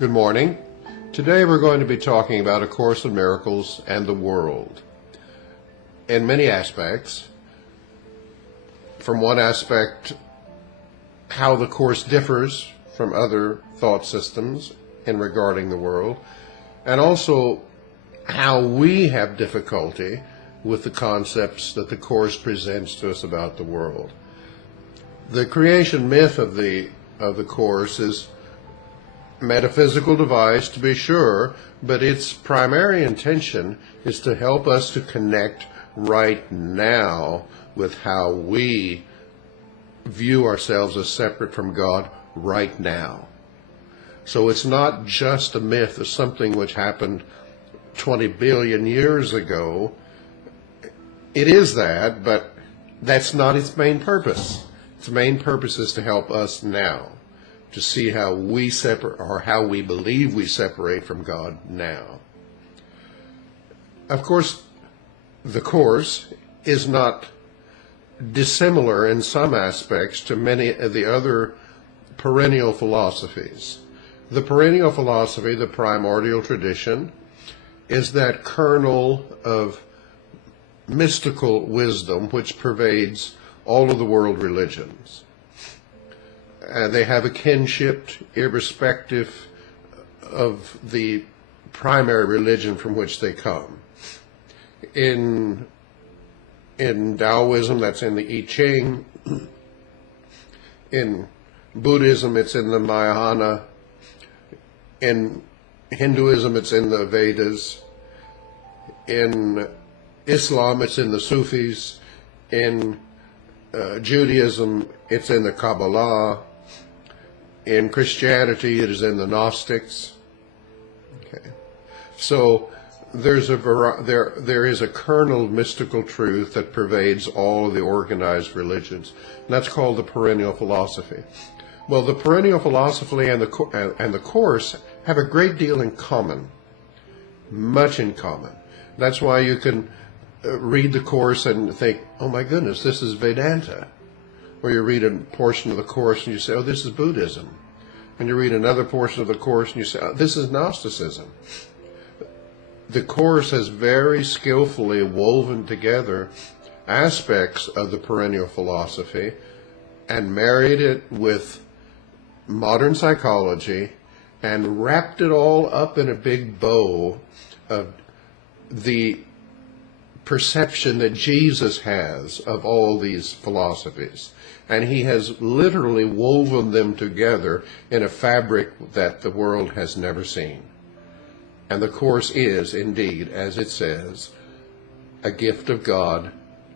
Good morning. Today we're going to be talking about A Course in Miracles and the world. In many aspects, from one aspect, how the Course differs from other thought systems in regarding the world, and also how we have difficulty with the concepts that the Course presents to us about the world. The creation myth of the Course is metaphysical device, to be sure, but its primary intention is to help us to connect right now with how we view ourselves as separate from God right now. So it's not just a myth of something which happened 20 billion years ago. It is that, but that's not its main purpose. Its main purpose is to help us now, to see how we separate, or how we believe we separate from God now. Of course, the Course is not dissimilar in some aspects to many of the other perennial philosophies. The perennial philosophy, the primordial tradition, is that kernel of mystical wisdom which pervades all of the world religions. They have a kinship irrespective of the primary religion from which they come. In Taoism, that's in the I Ching. In Buddhism, it's in the Mahayana. In Hinduism, it's in the Vedas. In Islam, it's in the Sufis. In Judaism, it's in the Kabbalah. In Christianity, it is in the Gnostics. Okay. So there is a kernel of mystical truth that pervades all of the organized religions. And that's called the perennial philosophy. Well, the perennial philosophy and the Course have a great deal in common, much in common. That's why you can read the Course and think, oh my goodness, this is Vedanta. Or you read a portion of the Course and you say, oh, this is Buddhism. And you read another portion of the Course and you say, oh, this is Gnosticism. The Course has very skillfully woven together aspects of the perennial philosophy and married it with modern psychology and wrapped it all up in a big bow of the perception that Jesus has of all these philosophies. And he has literally woven them together in a fabric that the world has never seen. And the Course is, indeed, as it says, a gift of God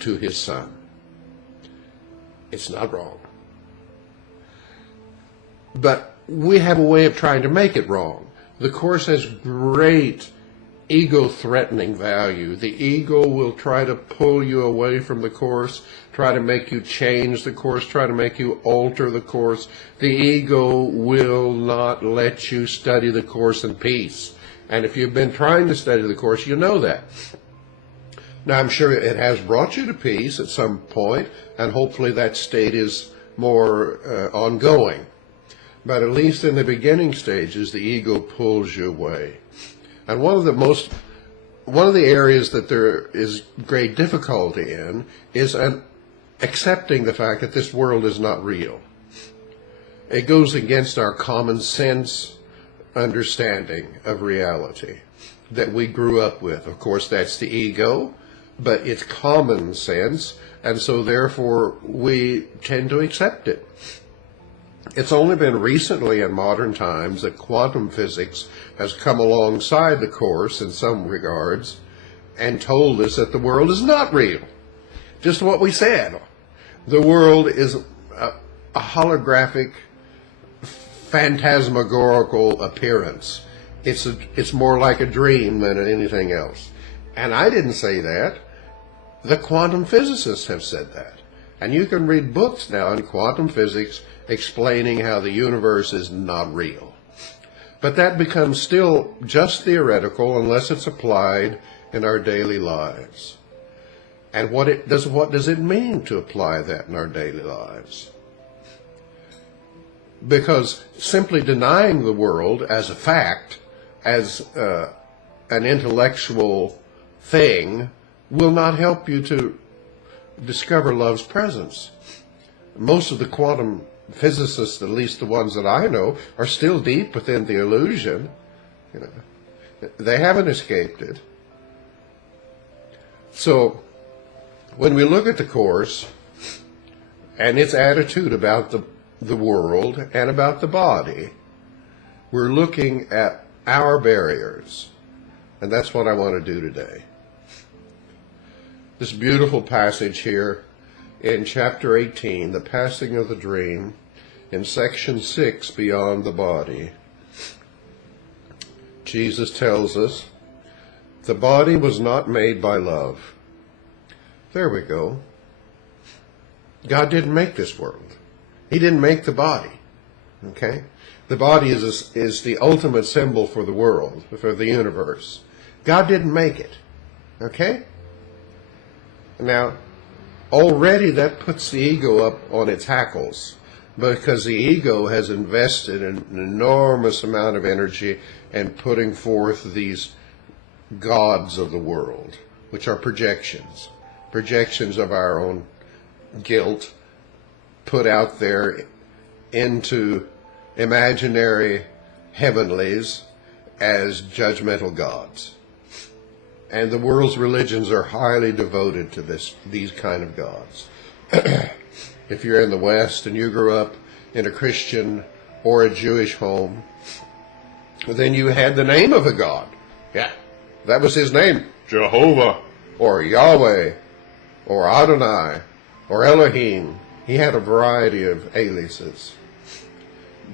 to his Son. It's not wrong. But we have a way of trying to make it wrong. The Course has great ego-threatening value. The ego will try to pull you away from the Course, try to make you change the Course, try to make you alter the Course. The ego will not let you study the Course in peace. And if you've been trying to study the Course, you know that. Now, I'm sure it has brought you to peace at some point, and hopefully that state is more ongoing. But at least in the beginning stages, the ego pulls you away. And one of the areas that there is great difficulty in is accepting the fact that this world is not real. It goes against our common sense understanding of reality that we grew up with. Of course, that's the ego, but it's common sense, and so therefore we tend to accept it. It's only been recently in modern times that quantum physics has come alongside the Course in some regards and told us that the world is not real. Just what we said. The world is a holographic, phantasmagorical appearance. It's more like a dream than anything else. And I didn't say that. The quantum physicists have said that. And you can read books now in quantum physics explaining how the universe is not real. But that becomes still just theoretical unless it's applied in our daily lives. And what does it mean to apply that in our daily lives? because simply denying the world as a fact, as an intellectual thing, will not help you to discover love's presence. Most of the quantum physicists, at least the ones that I know, are still deep within the illusion. You know, they haven't escaped it. So when we look at the Course and its attitude about the world and about the body, we're looking at our barriers. And that's what I want to do today. This beautiful passage here in chapter 18, the passing of the dream, in section 6, beyond the body. Jesus tells us, the body was not made by love. There we go. God didn't make this world. He didn't make the body. Okay? The body is the ultimate symbol for the world, for the universe. God didn't make it. Okay? Now, already that puts the ego up on its hackles, because the ego has invested an enormous amount of energy in putting forth these gods of the world, which are projections of our own guilt, put out there into imaginary heavenlies as judgmental gods. And the world's religions are highly devoted to these kind of gods. If you're in the West and you grew up in a Christian or a Jewish home, then you had the name of a god. Yeah, that was his name, Jehovah, or Yahweh, or Adonai, or Elohim. He had a variety of aliases.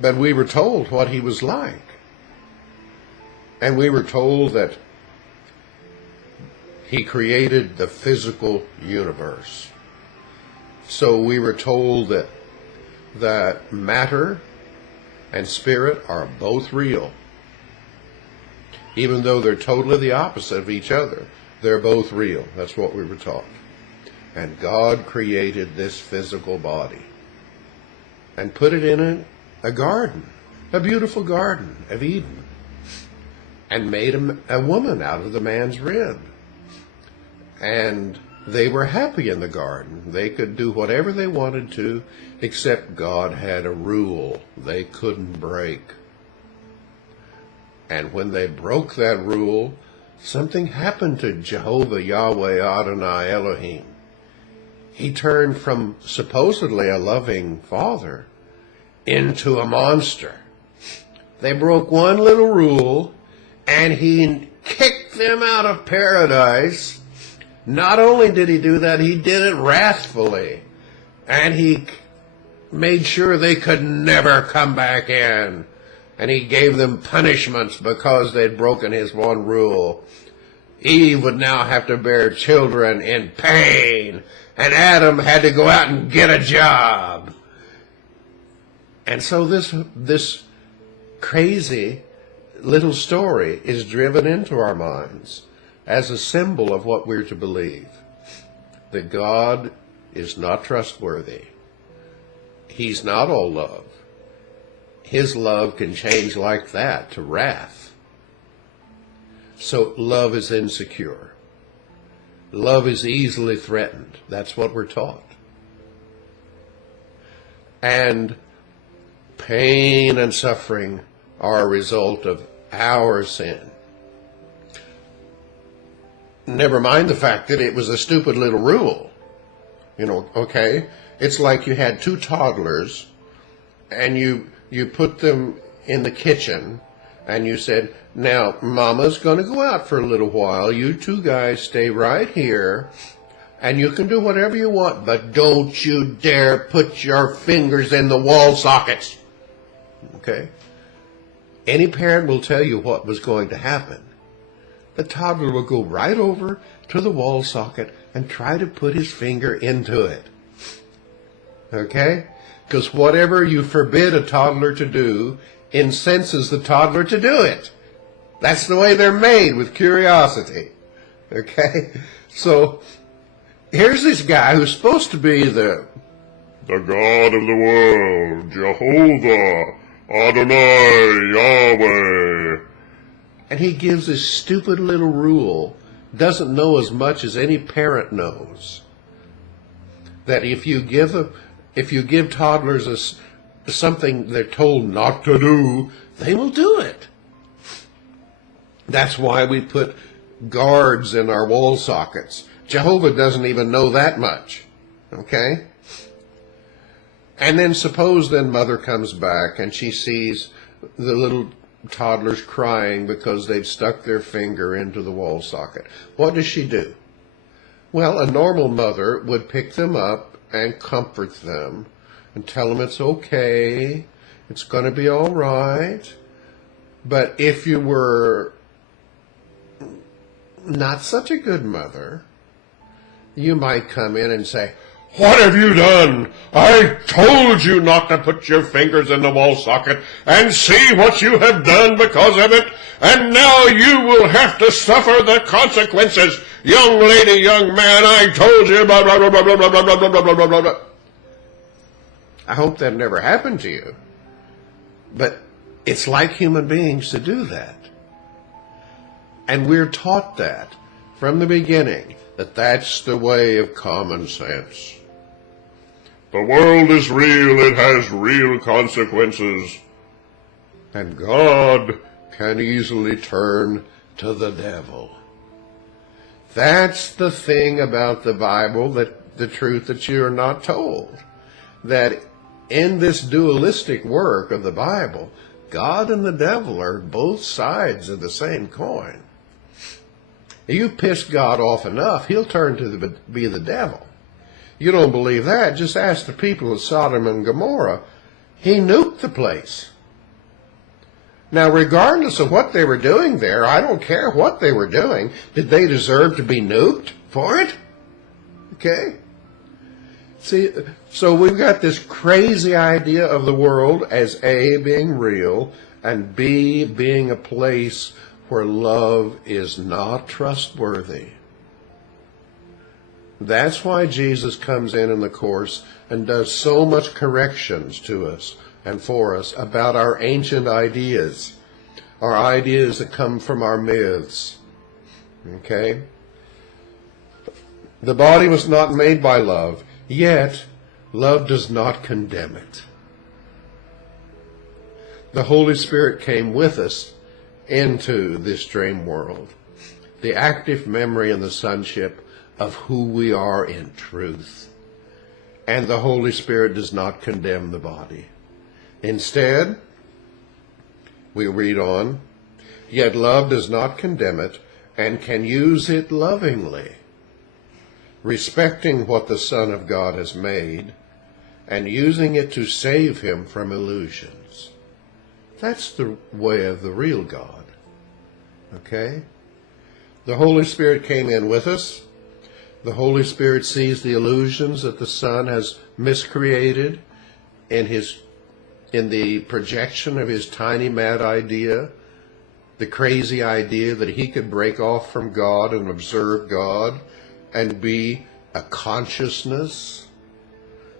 But we were told what he was like. And we were told that he created the physical universe. So we were told that matter and spirit are both real. Even though they're totally the opposite of each other, they're both real. That's what we were taught. And God created this physical body and put it in a garden, a beautiful garden of Eden, and made a woman out of the man's rib. And they were happy in the garden. They could do whatever they wanted to, except God had a rule they couldn't break. And when they broke that rule, something happened to Jehovah, Yahweh, Adonai, Elohim. He turned from supposedly a loving father into a monster. They broke one little rule, and he kicked them out of paradise. Not only did he do that, he did it wrathfully. And he made sure they could never come back in. And he gave them punishments because they'd broken his one rule. Eve would now have to bear children in pain, and Adam had to go out and get a job. And so this crazy little story is driven into our minds as a symbol of what we're to believe, that God is not trustworthy. He's not all love. His love can change like that to wrath. So love is insecure. Love is easily threatened. That's what we're taught. And pain and suffering are a result of our sin. Never mind the fact that it was a stupid little rule. Okay? It's like you had two toddlers and you put them in the kitchen and you said, now, Mama's going to go out for a little while. You two guys stay right here and you can do whatever you want, but don't you dare put your fingers in the wall sockets. Okay? Any parent will tell you what was going to happen. The toddler will go right over to the wall socket and try to put his finger into it. Okay? Because whatever you forbid a toddler to do incenses the toddler to do it. That's the way they're made, with curiosity. Okay? So here's this guy who's supposed to be the the God of the world, Jehovah, Adonai, Yahweh. And he gives this stupid little rule, doesn't know as much as any parent knows, that if you give toddlers something they're told not to do, they will do it. That's why we put guards in our wall sockets. Jehovah doesn't even know that much. Okay? And then suppose then mother comes back and she sees the little toddlers crying because they've stuck their finger into the wall socket. What does she do? Well, a normal mother would pick them up and comfort them and tell them it's okay, it's going to be all right. But if you were not such a good mother, you might come in and say, "What have you done? I told you not to put your fingers in the wall socket, and see what you have done because of it, and now you will have to suffer the consequences. Young lady, young man, I told you, blah, blah, blah, blah, blah, blah, blah, blah, blah, blah, blah, blah." I hope that never happened to you. But it's like human beings to do that. And we're taught that from the beginning, that that's the way of common sense. The world is real, it has real consequences. And God can easily turn to the devil. That's the thing about the Bible, that the truth that you're not told. That in this dualistic work of the Bible, God and the devil are both sides of the same coin. You piss God off enough, he'll turn to be the devil. You don't believe that? Just ask the people of Sodom and Gomorrah. He nuked the place. Now, regardless of what they were doing there, I don't care what they were doing. Did they deserve to be nuked for it? Okay? See, so we've got this crazy idea of the world as A, being real, and B, being a place where love is not trustworthy. That's why Jesus comes in the course and does so much corrections to us and for us about our ancient ideas, our ideas that come from our myths. Okay? The body was not made by love, yet love does not condemn it. The Holy Spirit came with us into this dream world, the active memory and the sonship of who we are in truth. And the Holy Spirit does not condemn the body. Instead, we read on, yet love does not condemn it and can use it lovingly, respecting what the Son of God has made and using it to save him from illusions. That's the way of the real God. Okay? The Holy Spirit came in with us. The Holy Spirit sees the illusions that the Son has miscreated in the projection of his tiny mad idea, the crazy idea that he could break off from God and observe God and be a consciousness.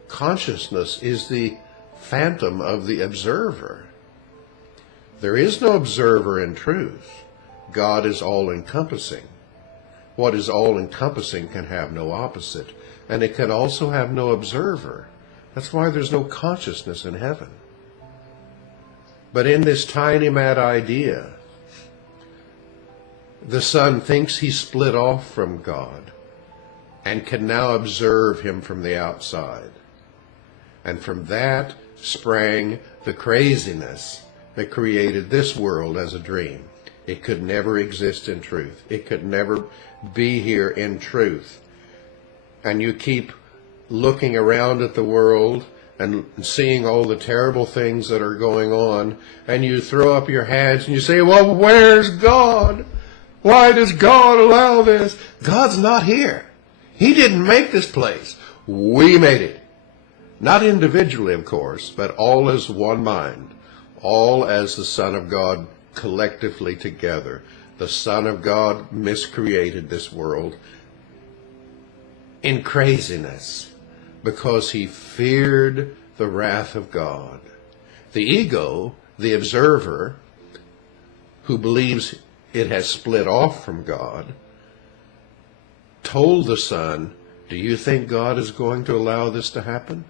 Consciousness is the phantom of the observer. There is no observer in truth. God is all-encompassing. What is all-encompassing can have no opposite, and it can also have no observer. That's why there's no consciousness in heaven. But in this tiny mad idea, the Son thinks he's split off from God and can now observe him from the outside. And from that sprang the craziness that created this world as a dream. It could never exist in truth. It could never be here in truth. And you keep looking around at the world and seeing all the terrible things that are going on, and you throw up your hands and you say, well, where's God? Why does God allow this? God's not here. He didn't make this place. We made it. Not individually, of course, but all as one mind. All as the Son of God collectively together. The Son of God miscreated this world in craziness. because he feared the wrath of God. The ego, the observer, who believes it has split off from God, told the Son, do you think God is going to allow this to happen?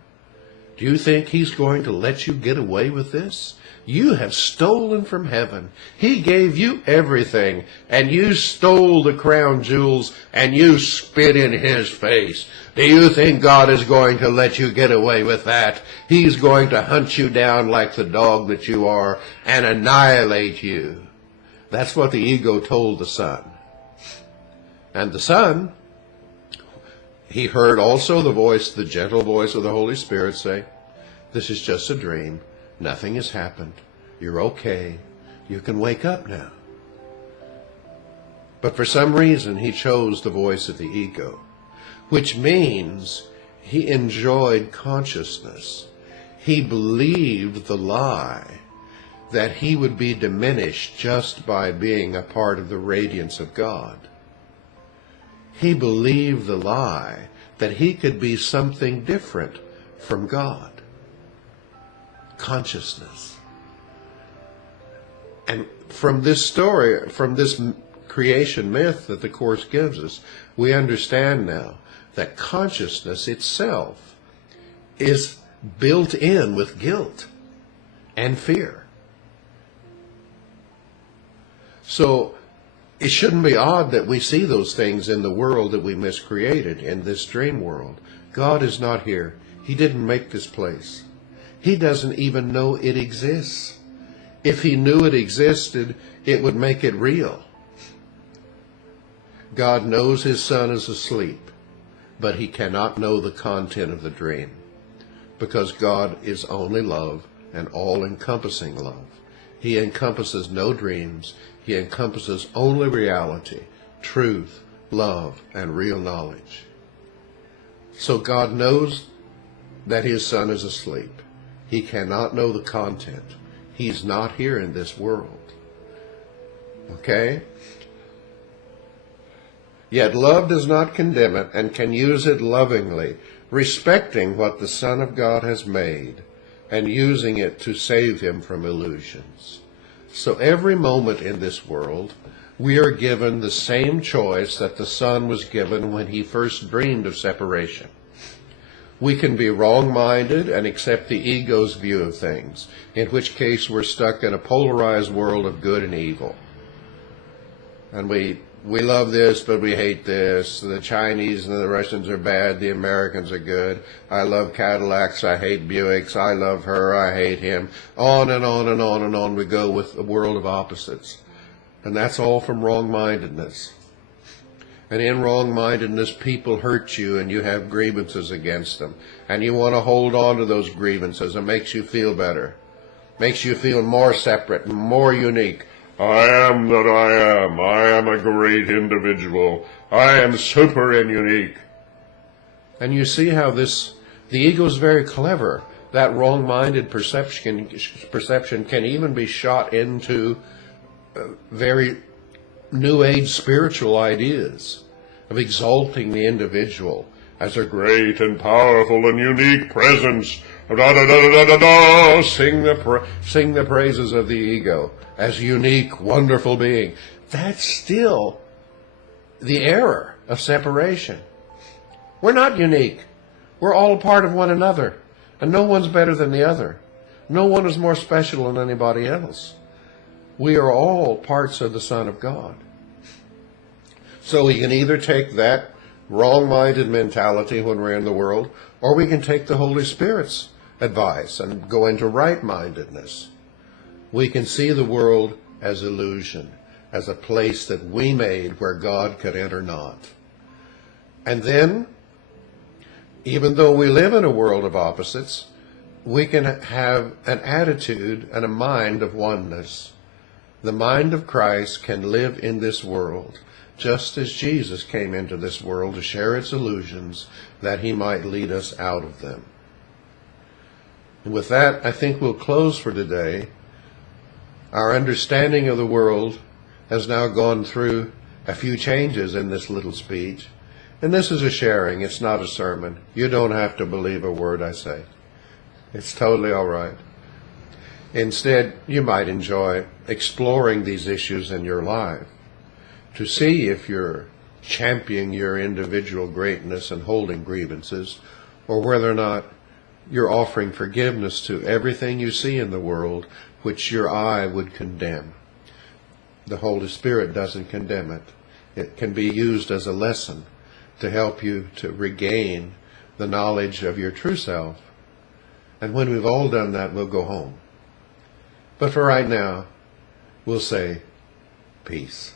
Do you think he's going to let you get away with this? You have stolen from heaven. He gave you everything, and you stole the crown jewels, and you spit in his face. Do you think God is going to let you get away with that? He's going to hunt you down like the dog that you are and annihilate you. That's what the ego told the Son. And the Son, he heard also the voice, the gentle voice of the Holy Spirit say, this is just a dream. Nothing has happened. You're okay. You can wake up now. But for some reason, he chose the voice of the ego, which means he enjoyed consciousness. He believed the lie that he would be diminished just by being a part of the radiance of God. He believed the lie that he could be something different from God. Consciousness. And from this story, from this creation myth that the Course gives us, we understand now that consciousness itself is built in with guilt and fear. So it shouldn't be odd that we see those things in the world that we miscreated, in this dream world. God is not here. He didn't make this place. He doesn't even know it exists. If he knew it existed, it would make it real. God knows his Son is asleep, but he cannot know the content of the dream, because God is only love and all-encompassing love. He encompasses no dreams. He encompasses only reality, truth, love, and real knowledge. So God knows that his Son is asleep. He cannot know the content. He's not here in this world. Okay? Yet love does not condemn it and can use it lovingly, respecting what the Son of God has made and using it to save him from illusions. So every moment in this world, we are given the same choice that the Son was given when he first dreamed of separation. We can be wrong-minded and accept the ego's view of things, in which case we're stuck in a polarized world of good and evil. And we love this, but we hate this. The Chinese and the Russians are bad. The Americans are good. I love Cadillacs. I hate Buicks. I love her. I hate him. On and on and on and on we go with a world of opposites. And that's all from wrong-mindedness. And in wrong-mindedness, people hurt you and you have grievances against them. And you want to hold on to those grievances. It makes you feel better. Makes you feel more separate and more unique. I am that I am. I am a great individual. I am super and unique. And you see how the ego is very clever. That wrong-minded perception can even be shot into very New Age spiritual ideas of exalting the individual as a great and powerful and unique presence. Da, da, da, da, da, da. Sing the praises of the ego as unique, wonderful being. That's still the error of separation. We're not unique. We're all a part of one another, and no one's better than the other. No one is more special than anybody else. We are all parts of the Son of God. So we can either take that wrong-minded mentality when we're in the world, or we can take the Holy Spirit's advice and go into right-mindedness. We can see the world as illusion, as a place that we made where God could enter not. And then, even though we live in a world of opposites, we can have an attitude and a mind of oneness. The mind of Christ can live in this world, just as Jesus came into this world to share its illusions, that he might lead us out of them. And with that, I think we'll close for today. Our understanding of the world has now gone through a few changes in this little speech, And this is a sharing, it's not a sermon. You don't have to believe a word I say. It's totally all right. Instead, you might enjoy exploring these issues in your life to see if you're championing your individual greatness and holding grievances, or whether or not you're offering forgiveness to everything you see in the world which your eye would condemn. The Holy Spirit doesn't condemn it. It can be used as a lesson to help you to regain the knowledge of your true self. And when we've all done that, we'll go home. But for right now, we'll say peace.